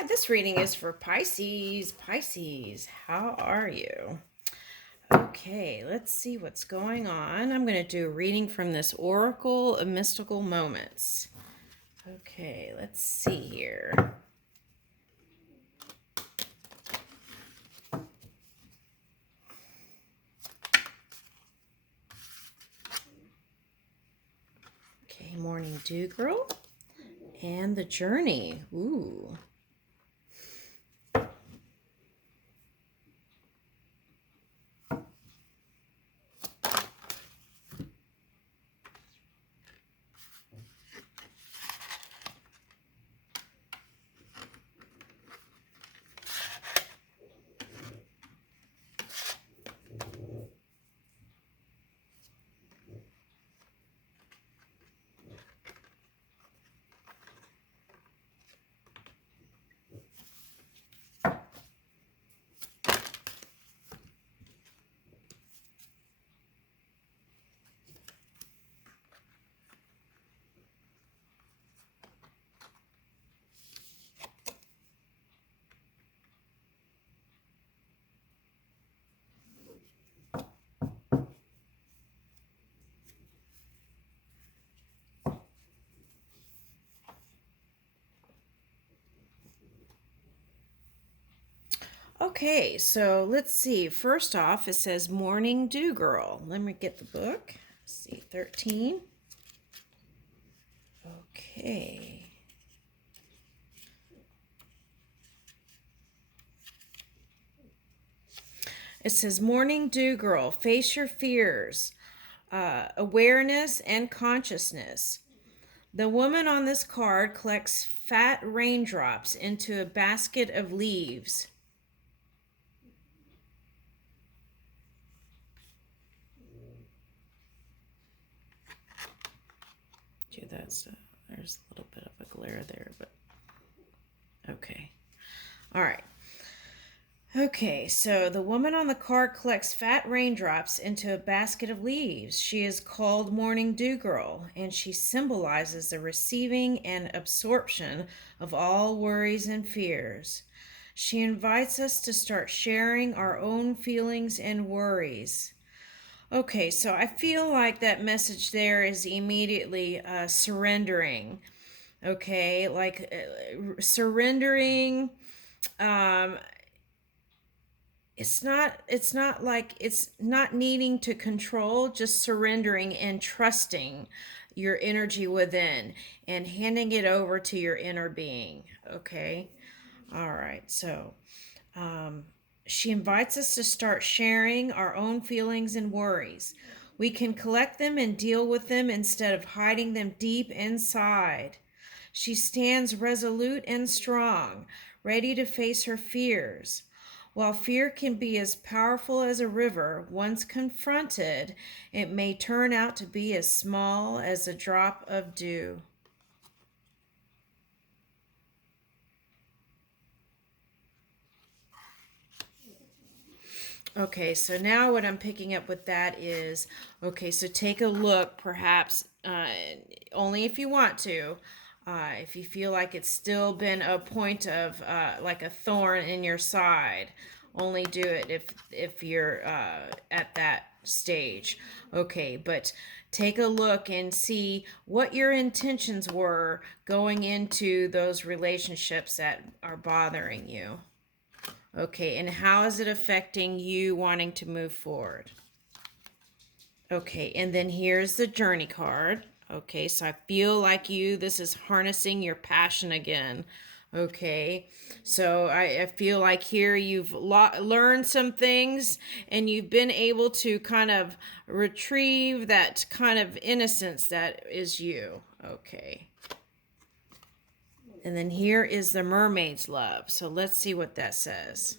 Hi, this reading is for Pisces. Pisces, how are you? Okay, let's see what's going on. I'm going to do a reading from this Oracle of Mystical Moments. Okay, let's see here. Okay, Morning Dew Girl and the Journey. Ooh. Okay, so let's see. First off, it says Morning Dew Girl. Let me get the book. Let's see, 13. Okay. It says, Morning Dew Girl, face your fears, awareness, and consciousness. The woman on this card collects fat raindrops into a basket of leaves. Gee, there's a little bit of a glare there, but okay. All right. Okay, so the woman on the card collects fat raindrops into a basket of leaves. She is called Morning Dew Girl, and she symbolizes the receiving and absorption of all worries and fears. She invites us to start sharing our own feelings and worries. Okay, so I feel like that message there is immediately surrendering. Okay, like surrendering. Um, it's not like it's not needing to control, just surrendering and trusting your energy within and handing it over to your inner being. Okay, all right, so um, she invites us to start sharing our own feelings and worries. We can collect them and deal with them instead of hiding them deep inside. She stands resolute and strong, ready to face her fears. While fear can be as powerful as a river, once confronted, it may turn out to be as small as a drop of dew. Okay, so now what I'm picking up with that is, okay, so take a look, perhaps only if you want to. If you feel like it's still been a point of like a thorn in your side, only do it if you're at that stage. Okay, but take a look and see what your intentions were going into those relationships that are bothering you. Okay, and how is it affecting you wanting to move forward? Okay, and then here's the journey card. Okay, so I feel like this is harnessing your passion again. Okay, so I feel like here you've learned some things and you've been able to kind of retrieve that kind of innocence that is you. Okay. And then here is the mermaid's love. So let's see what that says.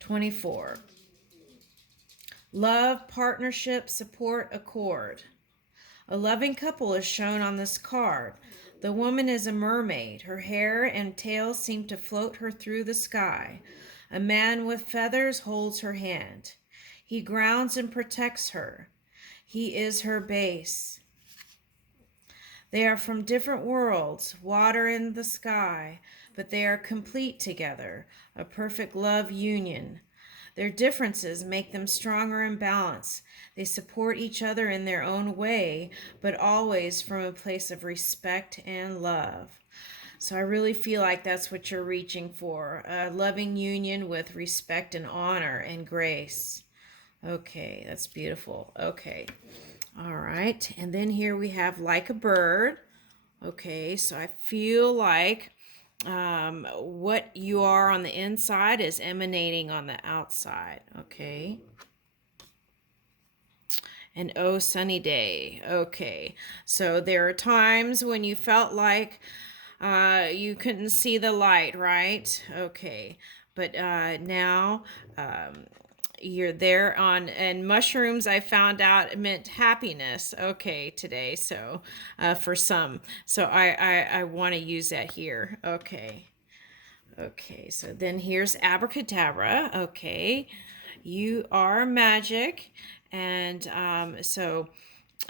24. Love, partnership, support, accord. A loving couple is shown on this card. The woman is a mermaid. Her hair and tail seem to float her through the sky. A man with feathers holds her hand. He grounds and protects her. He is her base. They are from different worlds, water and the sky, but they are complete together, a perfect love union. Their differences make them stronger in balance. They support each other in their own way, but always from a place of respect and love. So I really feel like that's what you're reaching for, a loving union with respect and honor and grace. Okay, that's beautiful. Okay. All right. And then here we have like a bird. Okay, so I feel like what you are on the inside is emanating on the outside. Okay. And oh, sunny day. Okay. So there are times when you felt like you couldn't see the light, right? Okay. But now you're there on, and mushrooms I found out meant happiness. Okay, today. So for some. So I want to use that here. Okay. Okay, so then here's abracadabra. Okay, you are magic. And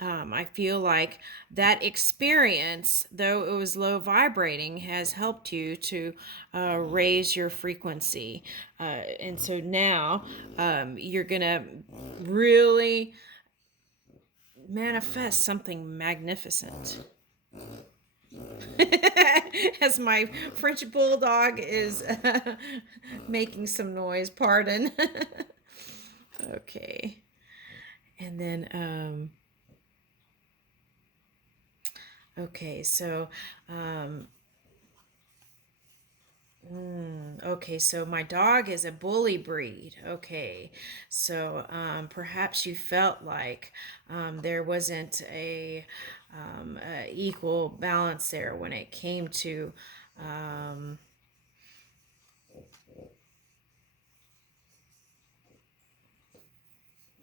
I feel like that experience, though it was low vibrating, has helped you to raise your frequency. And so now you're going to really manifest something magnificent. As my French bulldog is making some noise, pardon. Okay. And then, okay, so, okay, so my dog is a bully breed. Okay, so perhaps you felt like there wasn't a equal balance there when it came to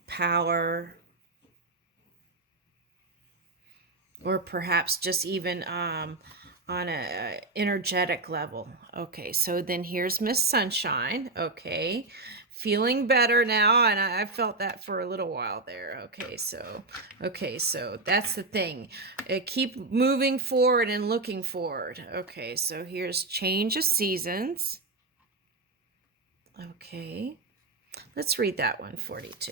power, or perhaps just even on a energetic level. Okay, so then here's Miss Sunshine. Okay, feeling better now, and I felt that for a little while there. Okay, so that's the thing. Keep moving forward and looking forward. Okay, so here's change of seasons. Okay, let's read that one, 42.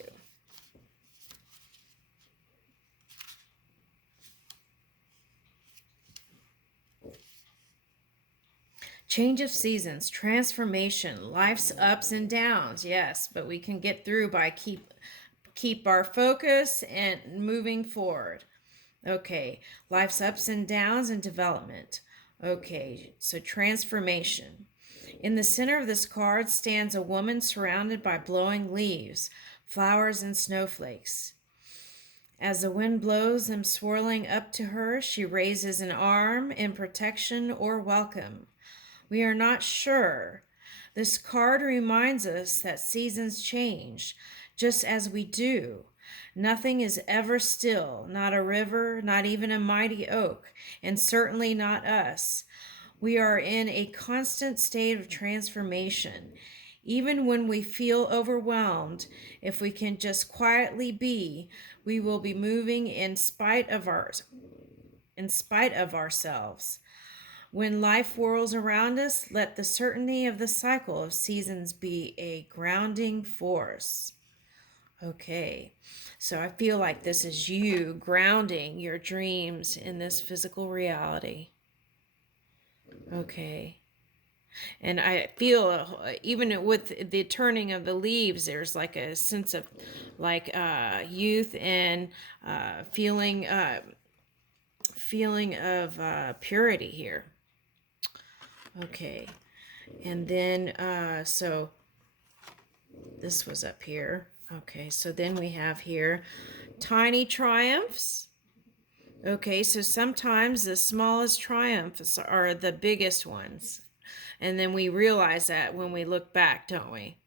Change of seasons, transformation, life's ups and downs. Yes, but we can get through by keep our focus and moving forward. Okay, life's ups and downs and development. Okay, so transformation. In the center of this card stands a woman surrounded by blowing leaves, flowers, and snowflakes. As the wind blows them swirling up to her, she raises an arm in protection or welcome. We are not sure. This card reminds us that seasons change, just as we do. Nothing is ever still, not a river, not even a mighty oak, and certainly not us. We are in a constant state of transformation. Even when we feel overwhelmed, if we can just quietly be, we will be moving in spite of ourselves. When life whirls around us, let the certainty of the cycle of seasons be a grounding force. Okay, so I feel like this is you grounding your dreams in this physical reality. Okay. And I feel even with the turning of the leaves, there's like a sense of like youth and feeling of purity here. Okay, and then so this was up here. Okay, so then we have here tiny triumphs. Okay, so sometimes the smallest triumphs are the biggest ones. And then we realize that when we look back, don't we?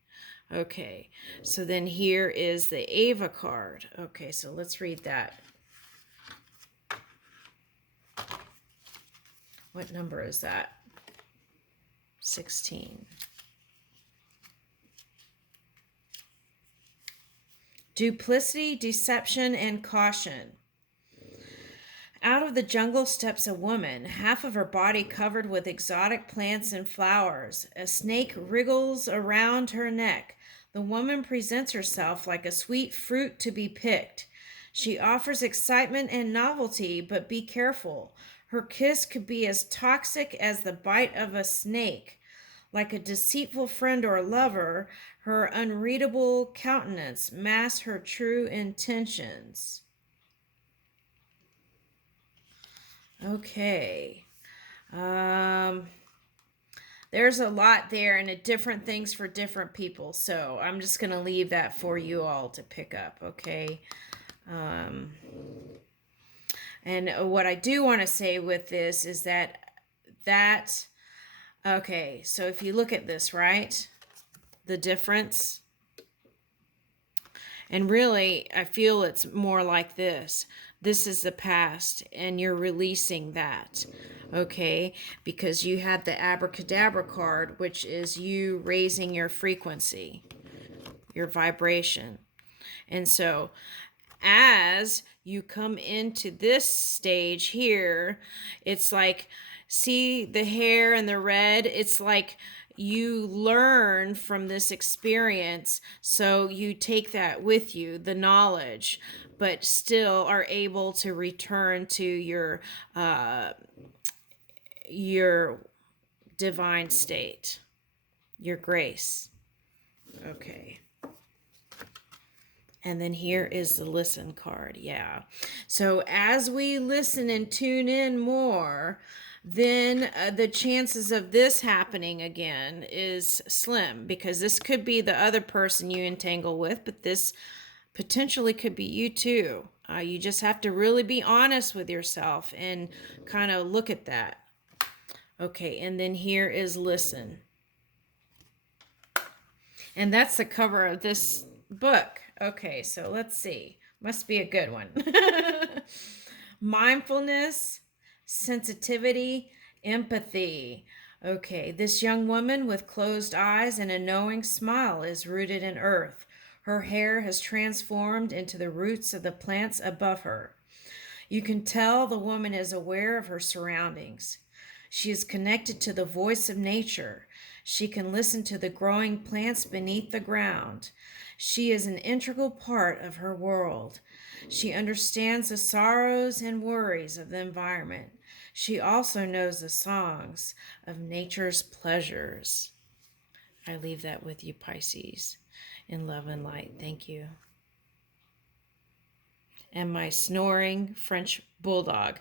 Okay, so then here is the Ava card. Okay, so let's read that. What number is that? 16. Duplicity, deception, and caution. Out of the jungle steps a woman, half of her body covered with exotic plants and flowers. A snake wriggles around her neck. The woman presents herself like a sweet fruit to be picked. She offers excitement and novelty, but be careful. Her kiss could be as toxic as the bite of a snake. Like a deceitful friend or lover, her unreadable countenance masks her true intentions. Okay. There's a lot there and different things for different people. So I'm just going to leave that for you all to pick up. Okay. And what I do want to say with this is that, okay, so if you look at this, right? The difference. And really, I feel it's more like this. This is the past, and you're releasing that, okay? Because you had the abracadabra card, which is you raising your frequency, your vibration. And so, as you come into this stage here, it's like, see the hair and the red? It's like you learn from this experience, so you take that with you, the knowledge, but still are able to return to your divine state, your grace. Okay. And then here is the listen card. Yeah. So as we listen and tune in more, then the chances of this happening again is slim, because this could be the other person you entangle with, but this potentially could be you too. You just have to really be honest with yourself and kind of look at that. Okay, and then here is listen. And that's the cover of this book. Okay, so let's see. Must be a good one. Mindfulness, sensitivity, empathy. Okay, this young woman with closed eyes and a knowing smile is rooted in earth. Her hair has transformed into the roots of the plants above her. You can tell the woman is aware of her surroundings. She is connected to the voice of nature. She can listen to the growing plants beneath the ground. She is an integral part of her world. She understands the sorrows and worries of the environment. She also knows the songs of nature's pleasures. I leave that with you, Pisces, in love and light. Thank you. And my snoring French bulldog.